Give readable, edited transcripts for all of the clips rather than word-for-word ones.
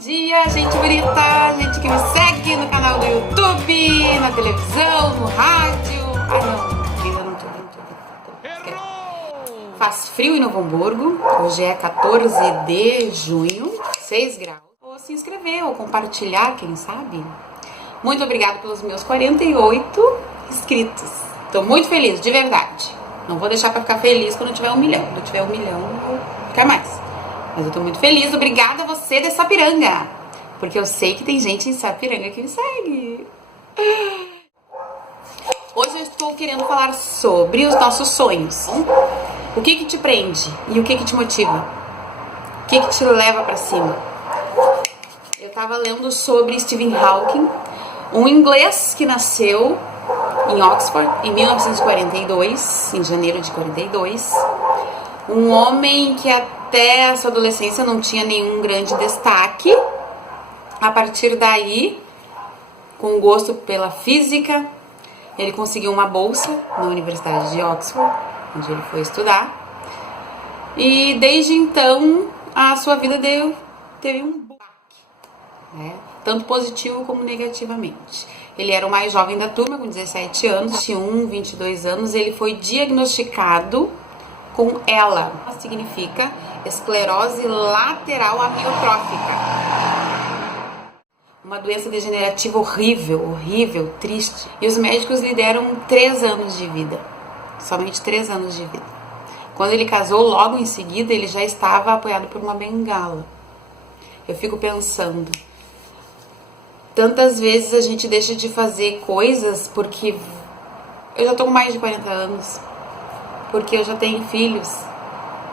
dia, gente bonita, gente que me segue no canal do YouTube, na televisão, no rádio. Ainda não tô. Faz frio em Novo Hamburgo, hoje é 14 de junho, 6 graus. Ou se inscrever ou compartilhar, quem sabe. Muito obrigada pelos meus 48 inscritos. Tô muito feliz, de verdade. Não vou deixar pra ficar feliz quando tiver 1 milhão. Quando tiver 1 milhão, eu vou ficar mais. Mas eu tô muito feliz, obrigada a você de Sapiranga. Porque eu sei que tem gente em Sapiranga que me segue. Hoje eu estou querendo falar sobre os nossos sonhos. O que te prende e o que te motiva? O que te leva pra cima? Eu tava lendo sobre Stephen Hawking, um inglês que nasceu em Oxford em 1942, em janeiro de 42. Um homem que até a sua adolescência não tinha nenhum grande destaque. A partir daí, com gosto pela física, ele conseguiu uma bolsa na Universidade de Oxford, onde ele foi estudar. E desde então, a sua vida teve um baque, né? Tanto positivo como negativamente. Ele era o mais jovem da turma, com 17 anos, 21, 22 anos. Ele foi diagnosticado com ELA, que significa esclerose lateral amiotrófica. Uma doença degenerativa horrível, triste. E os médicos lhe deram 3 anos de vida. Somente 3 anos de vida. Quando ele casou, logo em seguida, ele já estava apoiado por uma bengala. Eu fico pensando, tantas vezes a gente deixa de fazer coisas porque eu já tô com mais de 40 anos, porque eu já tenho filhos,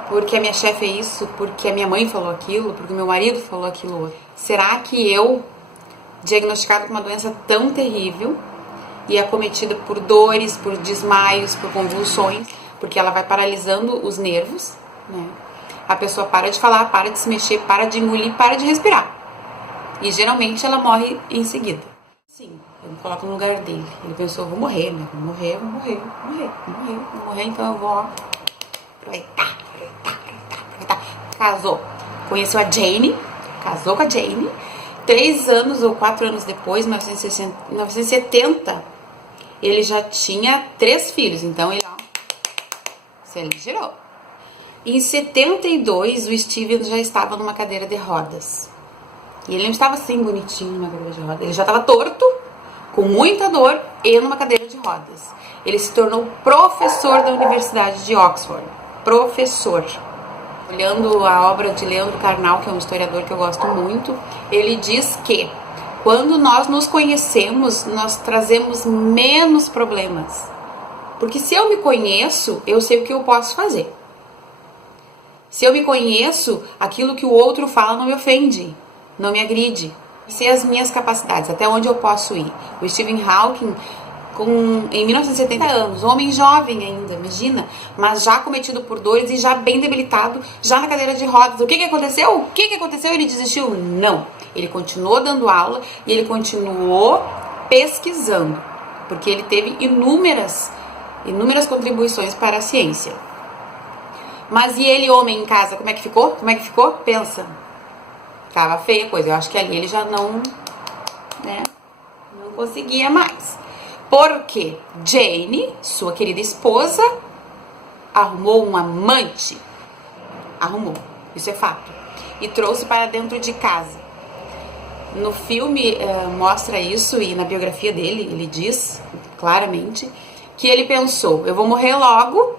porque a minha chefe é isso, porque a minha mãe falou aquilo, porque o meu marido falou aquilo outro. Será que eu, diagnosticada com uma doença tão terrível e acometida por dores, por desmaios, por convulsões, porque ela vai paralisando os nervos, né? A pessoa para de falar, para de se mexer, para de engolir, para de respirar. E geralmente ela morre em seguida. Sim, eu me coloco no lugar dele. Ele pensou, vou morrer, né? Vou morrer, então eu vou aproveitar. Casou. Conheceu a Jane, casou com a Jane. 3 anos ou 4 anos depois, em 1970, ele já tinha 3 filhos. Então ele, se ele girou. Em 72, o Steven já estava numa cadeira de rodas. E ele não estava assim bonitinho numa cadeira de rodas. Ele já estava torto, com muita dor e numa cadeira de rodas. Ele se tornou professor da Universidade de Oxford. Professor. Olhando a obra de Leandro Carnal, que é um historiador que eu gosto muito, ele diz que quando nós nos conhecemos, nós trazemos menos problemas. Porque se eu me conheço, eu sei o que eu posso fazer. Se eu me conheço, aquilo que o outro fala não me ofende, não me agride. Sei as minhas capacidades, até onde eu posso ir. O Stephen Hawking, em 1970 anos, um homem jovem ainda, imagina, mas já cometido por dores e já bem debilitado, já na cadeira de rodas. O que aconteceu? Ele desistiu? Não. Ele continuou dando aula e ele continuou pesquisando, porque ele teve inúmeras contribuições para a ciência. Mas e ele, homem, em casa, como é que ficou? Pensa. Tava feia a coisa. Eu acho que ali ele já não conseguia mais. Porque Jane, sua querida esposa, arrumou um amante. Arrumou. Isso é fato. E trouxe para dentro de casa. No filme mostra isso, e na biografia dele, ele diz claramente que ele pensou, eu vou morrer logo,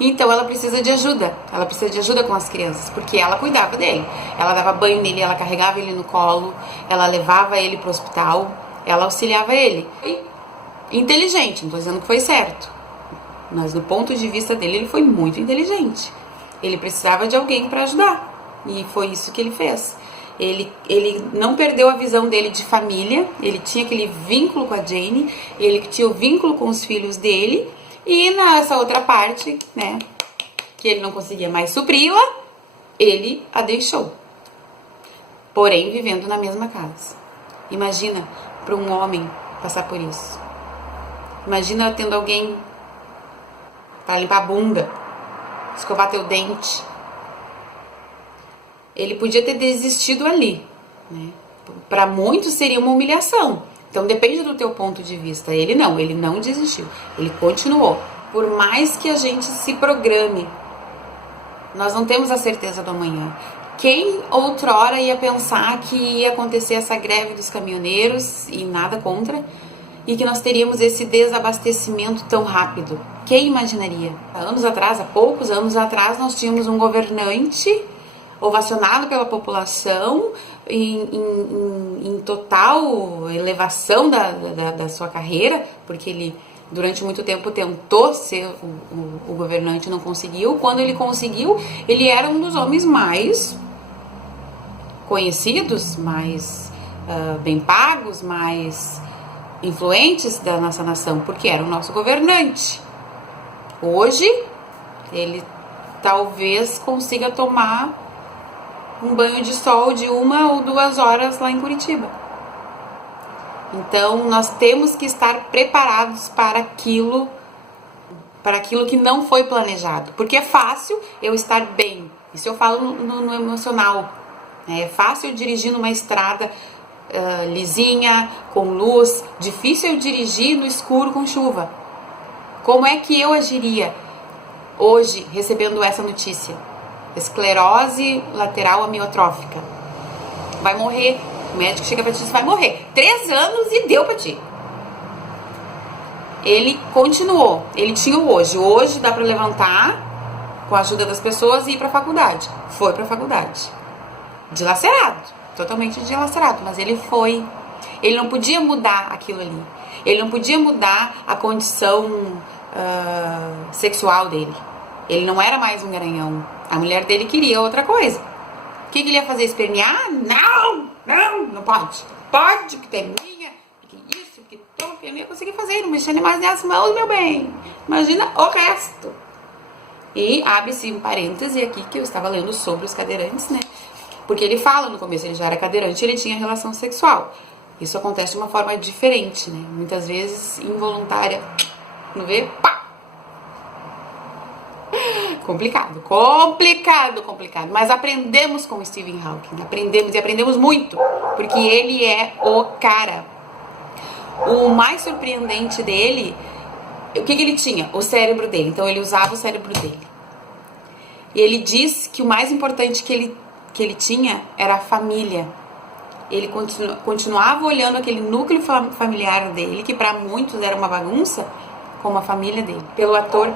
então ela precisa de ajuda. Ela precisa de ajuda com as crianças, porque ela cuidava dele. Ela dava banho nele, ela carregava ele no colo, ela levava ele pro hospital, ela auxiliava ele. Inteligente, não tô dizendo que foi certo, mas do ponto de vista dele, ele foi muito inteligente. Ele precisava de alguém para ajudar, e foi isso que ele fez. Ele não perdeu a visão dele de família, ele tinha aquele vínculo com a Jane, ele tinha o vínculo com os filhos dele, e nessa outra parte, né, que ele não conseguia mais supri-la, ele a deixou. Porém, vivendo na mesma casa. Imagina para um homem passar por isso. Imagina tendo alguém para limpar a bunda, escovar teu dente. Ele podia ter desistido ali, né? Para muitos seria uma humilhação. Então depende do teu ponto de vista. Ele não desistiu. Ele continuou. Por mais que a gente se programe, nós não temos a certeza do amanhã. Quem outrora ia pensar que ia acontecer essa greve dos caminhoneiros, e nada contra, e que nós teríamos esse desabastecimento tão rápido? Quem imaginaria? Há poucos anos atrás, nós tínhamos um governante ovacionado pela população em total elevação da sua carreira, porque ele durante muito tempo tentou ser o governante e não conseguiu. Quando ele conseguiu, ele era um dos homens mais conhecidos, mais bem pagos, mais influentes da nossa nação, porque era o nosso governante. Hoje, ele talvez consiga tomar um banho de sol de 1 ou 2 horas lá em Curitiba. Então, nós temos que estar preparados para aquilo que não foi planejado. Porque é fácil eu estar bem. Isso eu falo no emocional. É fácil eu dirigir numa estrada lisinha, com luz. Difícil eu dirigir no escuro com chuva. Como é que eu agiria hoje recebendo essa notícia? Esclerose lateral amiotrófica. Vai morrer. O médico chega pra ti e diz, vai morrer. 3 anos e deu pra ti. Ele continuou. Ele tinha o hoje. Hoje dá pra levantar com a ajuda das pessoas e ir pra faculdade. Foi pra faculdade. Dilacerado. Totalmente dilacerado. Mas ele foi. Ele não podia mudar aquilo ali. Ele não podia mudar a condição sexual dele. Ele não era mais um garanhão. A mulher dele queria outra coisa. O que ele ia fazer? Espernear? Não pode. Pode, que tem minha, que isso, que toma, que eu não ia conseguir fazer. Não mexendo mais nas mãos, meu bem. Imagina o resto. E abre-se um parêntese aqui que eu estava lendo sobre os cadeirantes, né? Porque ele fala no começo, ele já era cadeirante, ele tinha relação sexual. Isso acontece de uma forma diferente, né? Muitas vezes involuntária. Não vê? Pá! Complicado. Mas aprendemos com o Stephen Hawking. Aprendemos muito. Porque ele é o cara. O mais surpreendente dele, o que ele tinha? O cérebro dele. Então ele usava o cérebro dele. E ele diz que o mais importante que ele tinha era a família. Ele continuava olhando aquele núcleo familiar dele, que para muitos era uma bagunça, como a família dele. Pelo ator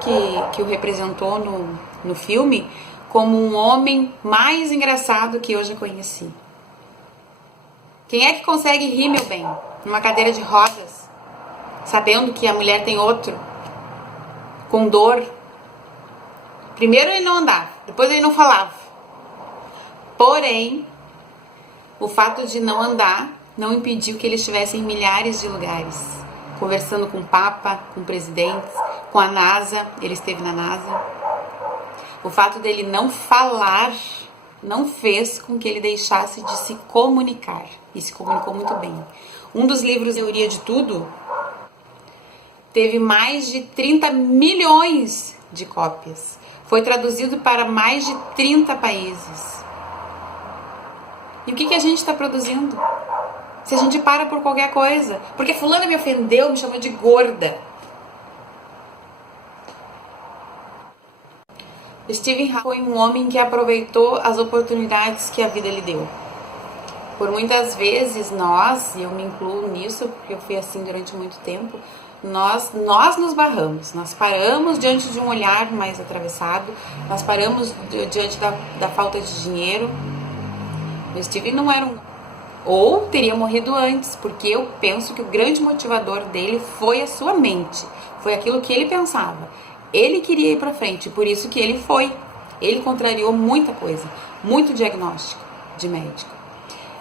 que o representou no filme, como um homem mais engraçado que eu já conheci. Quem é que consegue rir, meu bem, numa cadeira de rodas, sabendo que a mulher tem outro, com dor? Primeiro ele não andava, depois ele não falava. Porém, o fato de não andar não impediu que ele estivesse em milhares de lugares, conversando com o Papa, com presidentes, com a NASA, ele esteve na NASA. O fato dele não falar não fez com que ele deixasse de se comunicar, e se comunicou muito bem. Um dos livros, Teoria de Tudo, teve mais de 30 milhões de cópias. Foi traduzido para mais de 30 países. E o que a gente está produzindo? Se a gente para por qualquer coisa. Porque fulana me ofendeu, me chamou de gorda. Stephen Hawking foi um homem que aproveitou as oportunidades que a vida lhe deu. Por muitas vezes nós, e eu me incluo nisso, porque eu fui assim durante muito tempo, nós nos barramos, nós paramos diante de um olhar mais atravessado, nós paramos diante da falta de dinheiro. O Stephen não era ou teria morrido antes, porque eu penso que o grande motivador dele foi a sua mente, foi aquilo que ele pensava. Ele queria ir pra frente, por isso que ele foi. Ele contrariou muita coisa, muito diagnóstico de médico.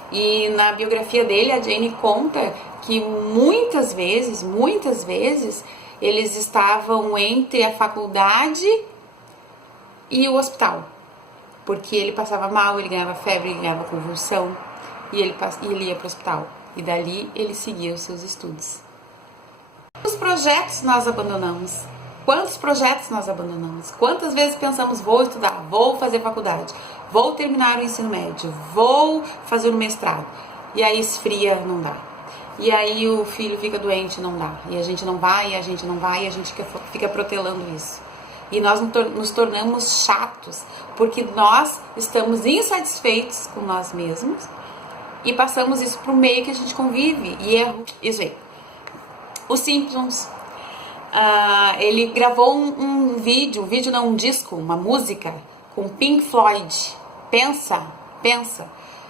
E na biografia dele, a Jane conta que muitas vezes, eles estavam entre a faculdade e o hospital. Porque ele passava mal, ele ganhava febre, ele ganhava convulsão, e ele ia para o hospital. E dali ele seguia os seus estudos. Quantos projetos nós abandonamos? Quantos projetos nós abandonamos? Quantas vezes pensamos, vou estudar, vou fazer faculdade, vou terminar o ensino médio, vou fazer o mestrado. E aí esfria, não dá. E aí o filho fica doente, não dá. E a gente não vai, e a gente não vai, e a gente fica protelando isso. E nós nos tornamos chatos, porque nós estamos insatisfeitos com nós mesmos e passamos isso pro meio que a gente convive. E é isso aí. Os Simpsons, ele gravou um disco, uma música com Pink Floyd. Pensa.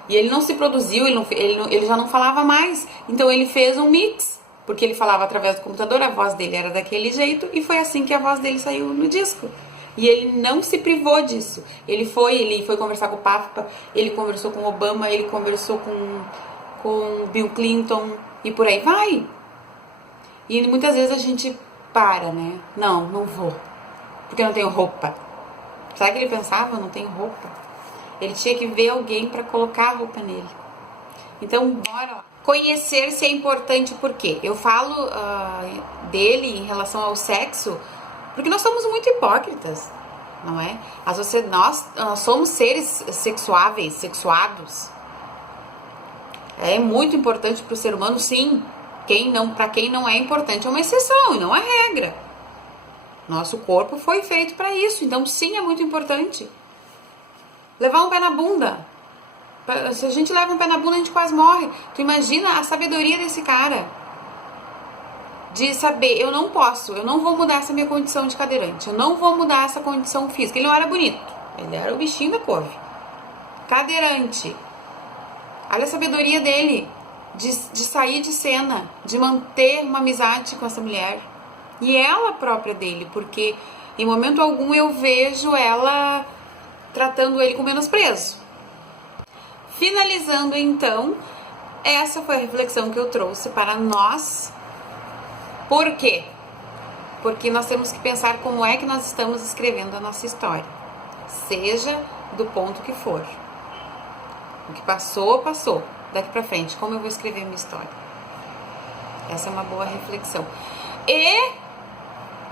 E ele não se produziu, ele já não falava mais. Então ele fez um mix, porque ele falava através do computador, a voz dele era daquele jeito, e foi assim que a voz dele saiu no disco. E ele não se privou disso. Ele foi conversar com o Papa, ele conversou com Obama, ele conversou com Bill Clinton, e por aí vai. E muitas vezes a gente para, né? Não vou, porque eu não tenho roupa. Sabe o que ele pensava? Eu não tenho roupa. Ele tinha que ver alguém para colocar a roupa nele. Então, bora lá. Conhecer-se é importante porque eu falo dele em relação ao sexo, porque nós somos muito hipócritas, não é? Nós somos seres sexuados. É muito importante para o ser humano, sim. Para quem não é importante é uma exceção e não a regra. Nosso corpo foi feito para isso, então sim, é muito importante. Levar um pé na bunda. Se a gente leva um pé na bunda, a gente quase morre. Tu imagina a sabedoria desse cara. De saber, eu não vou mudar essa minha condição de cadeirante. Eu não vou mudar essa condição física. Ele não era bonito. Ele era o bichinho da couve. Cadeirante. Olha a sabedoria dele. De sair de cena. De manter uma amizade com essa mulher. E ela própria dele. Porque em momento algum eu vejo ela tratando ele com menosprezo. Finalizando então, essa foi a reflexão que eu trouxe para nós. Por quê? Porque nós temos que pensar como é que nós estamos escrevendo a nossa história. Seja do ponto que for. O que passou, passou. Daqui pra frente, como eu vou escrever minha história? Essa é uma boa reflexão. E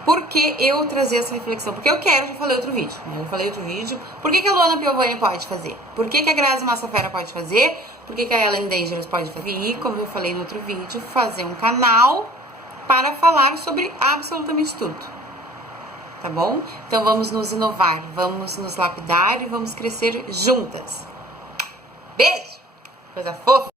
por que eu trazer essa reflexão? Porque eu quero, já falei outro vídeo, Por que a Luana Piovani pode fazer? Por que a Grazi Massafera pode fazer? Por que a Ellen Dangerous pode fazer? E, como eu falei no outro vídeo, fazer um canal para falar sobre absolutamente tudo. Tá bom? Então vamos nos inovar, vamos nos lapidar e vamos crescer juntas. Beijo! Coisa fofa!